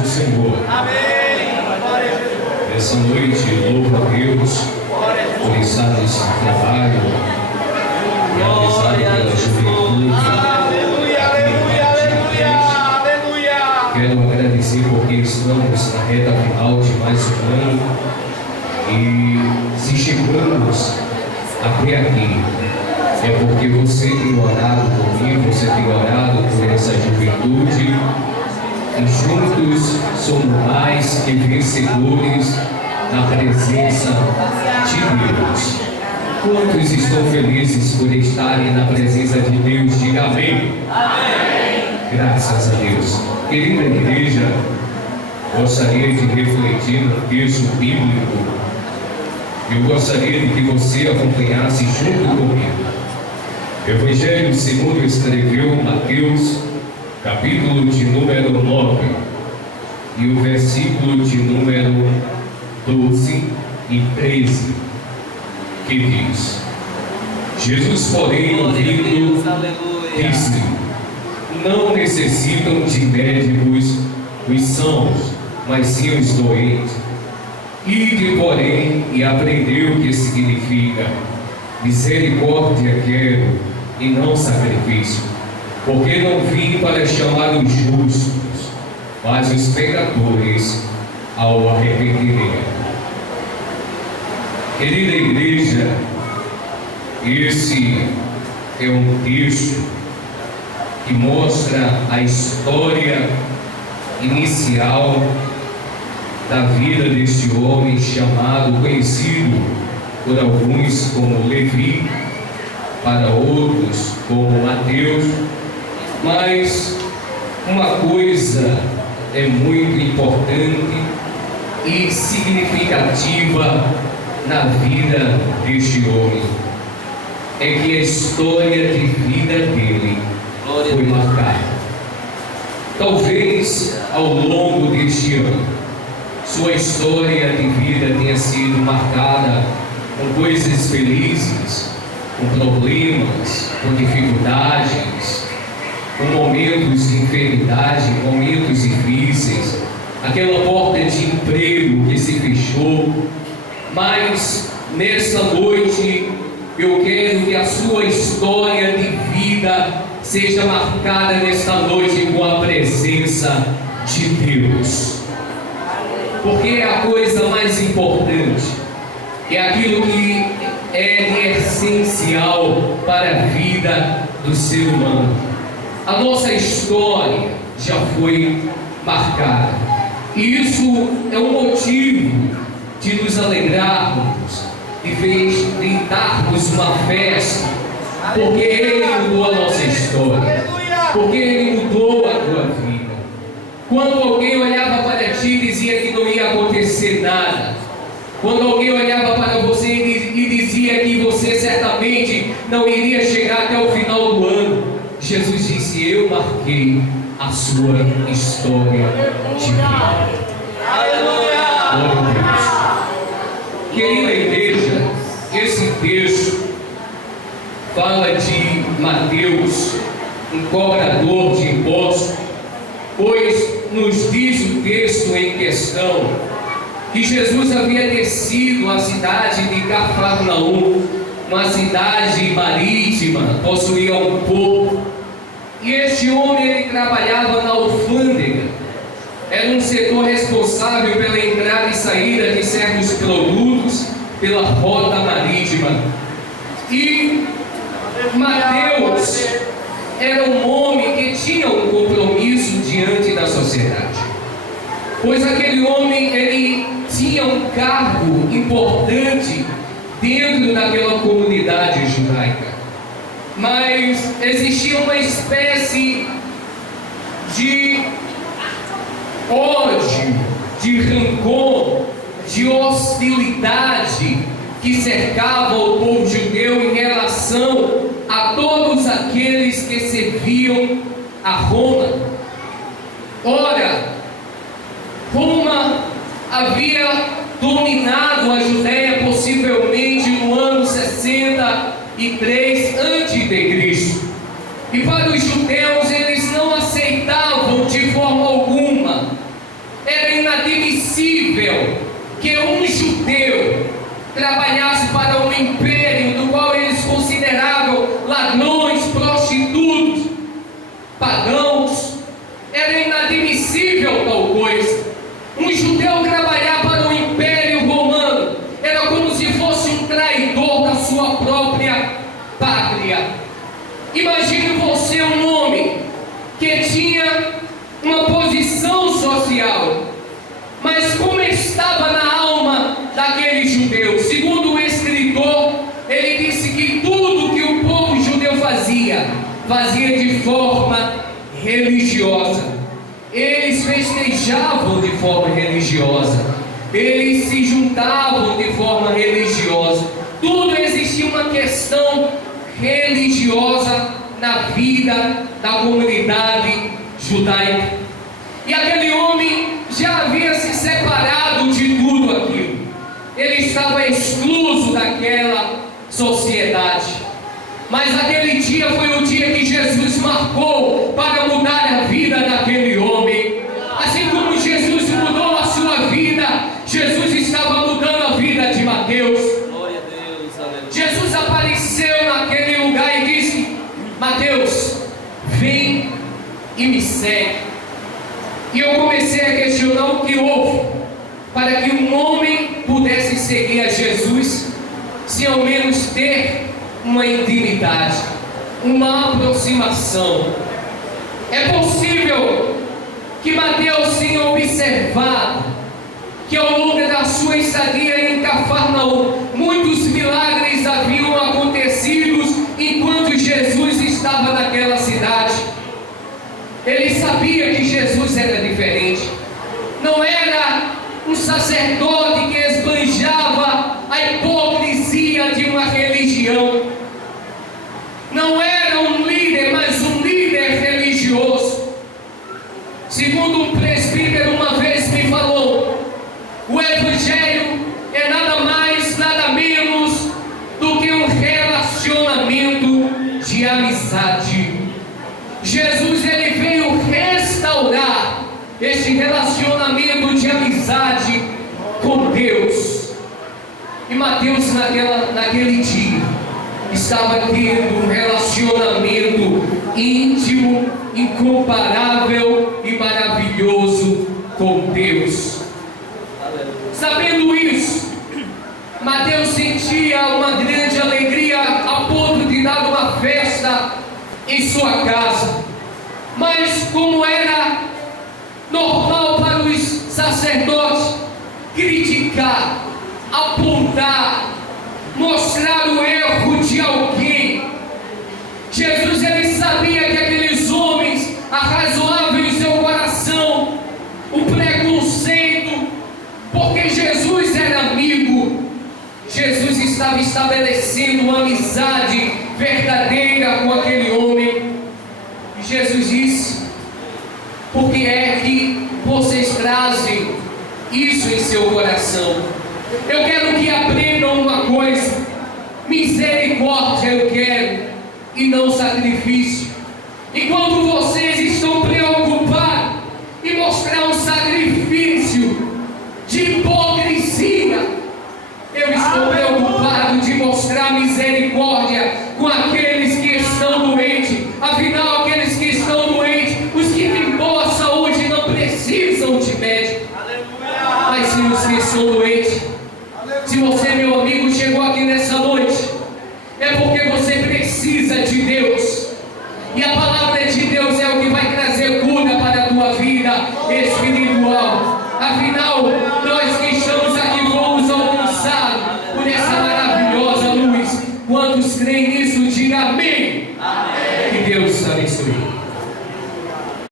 o Senhor. Amém. Glória a Jesus. Essa noite, louvo a Deus por estar nesse trabalho realizado pela juventude. Aleluia, aleluia, aleluia, aleluia. Quero agradecer porque estamos na reta final de mais um ano e se chegamos até aqui é porque você tem orado por mim, você tem orado por essa juventude e juntos somos mais que vencedores na presença de Deus. Quantos estão felizes por estarem na presença de Deus? Diga amém. Amém. Graças a Deus. Querida igreja, gostaria de refletir no texto bíblico. Eu gostaria de que você acompanhasse junto comigo. Evangelho segundo escreveu Mateus, capítulo de número 9, e o versículo de número 12 e 13, que diz: Jesus, porém, ouvindo, disse: não necessitam de médicos os sãos, mas sim os doentes. Ide, porém, e aprendeu o que significa: misericórdia quero, e não sacrifício, porque não vim para chamar os justos, mas os pecadores ao arrependimento. Querida igreja, esse é um texto que mostra a história inicial da vida deste homem chamado, conhecido por alguns como Levi, para outros como Mateus. Mas uma coisa é muito importante e significativa na vida deste homem, é que a história de vida dele foi marcada. Talvez ao longo deste ano sua história de vida tenha sido marcada com coisas felizes, com problemas, com dificuldades, com momentos de enfermidade, momentos difíceis, aquela porta de emprego que se fechou. Mas nessa noite eu quero que a sua história de vida seja marcada nesta noite com a presença de Deus, porque é a coisa mais importante, é aquilo que é essencial para a vida do ser humano. A nossa história já foi marcada, e isso é um motivo de nos alegrarmos, de darmos uma festa, porque Ele mudou a nossa história, porque Ele mudou a tua vida. Quando alguém olhava para ti e dizia que não ia acontecer nada, quando alguém olhava para você e dizia que você certamente não iria chegar até o final do ano, Jesus disse: eu marquei a sua história de vida. Aleluia! Glória a Deus. Querida igreja, esse texto fala de Mateus, um cobrador de impostos, pois nos diz o texto em questão que Jesus havia descido à cidade de Cafarnaum, uma cidade marítima, possuía um porto, e este homem ele trabalhava na alfândega, era um setor responsável pela entrada e saída de certos produtos pela rota marítima. E Mateus era um homem que tinha um compromisso diante da sociedade, pois aquele homem ele tinha um cargo importante dentro daquela comunidade judaica, mas existia uma espécie de ódio, de rancor, de hostilidade que cercava o povo judeu em relação a todos aqueles que serviam a Roma. Ora, Roma havia dominado a Judéia possivelmente no ano 63 a.C. E para os judeus, eles não aceitavam de forma alguma inadmissível que um judeu trabalhasse para um império do qual eles consideravam ladrões, prostitutos, pagãos. Era inadmissível tal coisa. Um judeu trabalhar para o império romano era como se fosse um traidor da sua própria pátria. Imagine você, um homem que tinha uma posição social, mas como estava na alma daquele judeu? Segundo o escritor, ele disse que tudo que o povo judeu fazia de forma religiosa. Eles festejavam de forma religiosa, eles se juntavam de forma religiosa. Tudo existia uma questão religiosa na vida da comunidade judaica. E aquele homem já havia se separado de tudo aquilo. Ele estava excluso daquela sociedade. Mas aquele dia foi o dia que Jesus marcou para mudar a vida daquele homem. Assim como Jesus mudou a sua vida, Jesus estava mudando a vida de Mateus. Glória a Deus, aleluia. Jesus apareceu naquele lugar e disse: Mateus, vem e me segue. E eu comecei a questionar o que houve para que um homem pudesse seguir a Jesus, se ao menos ter uma intimidade, uma aproximação. É possível que Mateus tenha observado que ao longo da sua estadia em Cafarnaum, muitos milagres haviam acontecido enquanto Jesus estava naquela cidade. Ele sabia que Jesus era diferente. Não era um sacerdote que esbanjava a hipocrisia de uma religião. Não era um líder, mas um líder religioso. Segundo um presbítero uma vez me falou, o Evangelho é nada mais, nada menos do que um relacionamento de amizade. Jesus, ele veio restaurar este relacionamento de amizade com Deus. E Mateus naquele dia estava tendo um relacionamento íntimo, incomparável e maravilhoso com Deus. Sabendo isso, Mateus sentia uma grande alegria a ponto de dar uma festa em sua casa. Mas como era normal para os sacerdotes criticar, apontar, mostrar o erro de alguém, Jesus, ele sabia que aqueles homens arrazoavam em seu coração o preconceito, porque Jesus era amigo. Jesus estava estabelecendo uma amizade verdadeira com aquele homem. E Jesus disse: por que é que vocês trazem isso em seu coração? Eu quero que aprendam uma coisa: misericórdia eu quero, e não sacrifício. Enquanto vocês estão preocupados em mostrar um sacrifício de hipocrisia, eu estou preocupado de mostrar misericórdia com aqueles que estão doentes. Afinal, aqueles que estão doentes, os que têm boa saúde, não precisam de médico. Mas se os que estão doentes, se você, meu amigo, chegou aqui nessa noite, é porque você precisa de Deus. E a palavra de Deus é o que vai trazer cura para a tua vida espiritual. Afinal, nós que estamos aqui fomos alcançados por essa maravilhosa luz. Quantos creem nisso, diga amém.